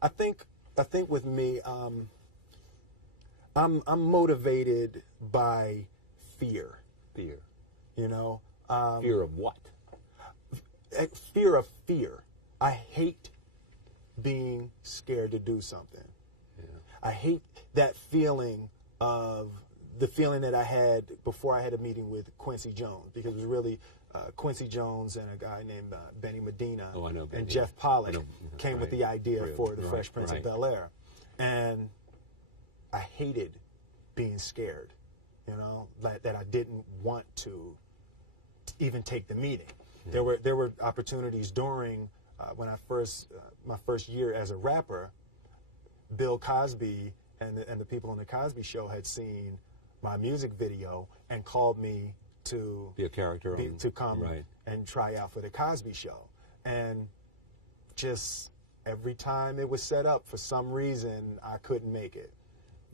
I think with me, I'm motivated by fear. Fear. You know, Fear of what? fear of fear. I hate being scared to do something. Yeah. I hate that feeling of the feeling that I had before I had a meeting with Quincy Jones, because it was really Quincy Jones and a guy named Benny Medina and Jeff Pollock came with the idea for the Fresh Prince of Bel-Air. And I hated being scared, you know, that I didn't want to even take the meeting. There were opportunities during when I my first year as a rapper. Bill Cosby and the people on the Cosby Show had seen my music video and called me to be a character to come and try out for the Cosby Show. And just every time it was set up, for some reason I couldn't make it.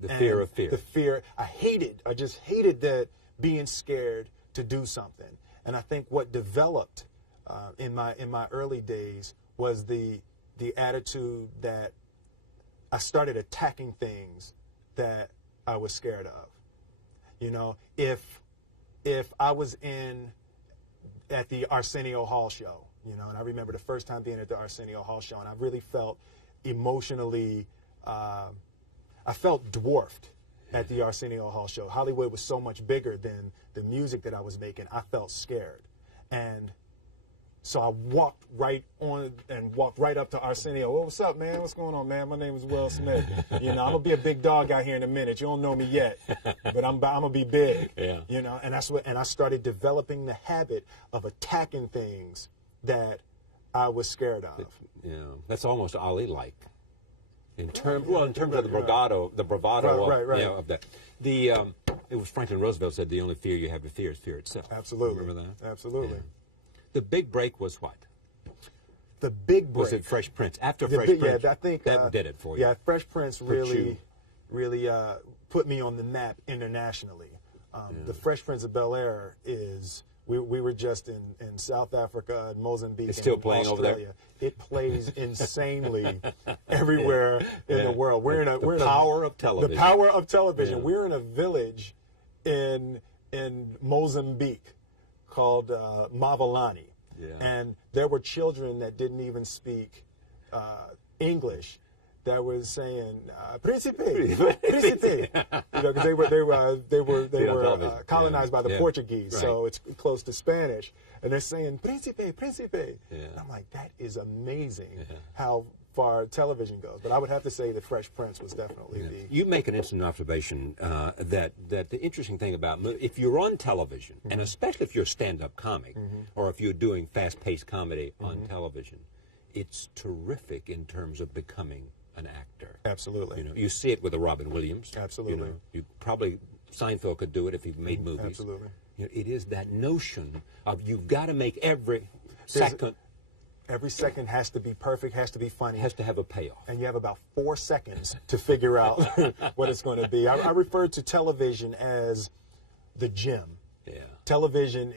The fear of fear. The fear. I just hated that, being scared to do something. And I think what developed in my early days was the attitude that I started attacking things that I was scared of. You know, if I was at the Arsenio Hall show, you know, and I remember the first time being at the Arsenio Hall show, and I really felt emotionally, I felt dwarfed at the Arsenio Hall show. Hollywood was so much bigger than the music that I was making. I felt scared. And so I walked right up to Arsenio. Well, what's up, man? What's going on, man? My name is Will Smith. You know, I'm gonna be a big dog out here in a minute. You don't know me yet, but I'm gonna be big. Yeah. You know, and I started developing the habit of attacking things that I was scared of. Yeah, that's almost Ali-like. In terms of the bravado, of that. It was Franklin Roosevelt said, "The only fear you have to fear is fear itself." Absolutely. Remember that? Absolutely. Yeah. The big break was what? The big break. Was it Fresh Prince? After Fresh Prince, yeah, I think that did it for you. Yeah, Fresh Prince really put me on the map internationally. The Fresh Prince of Bel-Air is. We were just in South Africa and Mozambique. It's still and playing Australia. over there? It plays insanely everywhere in the world. The power of television. The power of television. Yeah. We're in a village in Mozambique called Mavalani. Yeah. And there were children that didn't even speak English that was saying "Príncipe, Príncipe," you know, because they were colonized by the Portuguese, so it's close to Spanish, and they're saying "Príncipe, Príncipe." Yeah. And I'm like, that is amazing how far television goes. But I would have to say that Fresh Prince was definitely the. You make an interesting observation that the interesting thing about if you're on television, and especially if you're a stand-up comic, or if you're doing fast-paced comedy on television, it's terrific in terms of becoming an actor. Absolutely. You know, you see it with a Robin Williams. Absolutely. You know, you probably Seinfeld could do it if he made movies. Absolutely. You know, it is that notion of you've got to make every second. Every second has to be perfect, has to be funny. Has to have a payoff. And you have about 4 seconds to figure out what it's going to be. I refer to television as the gym. Yeah. Television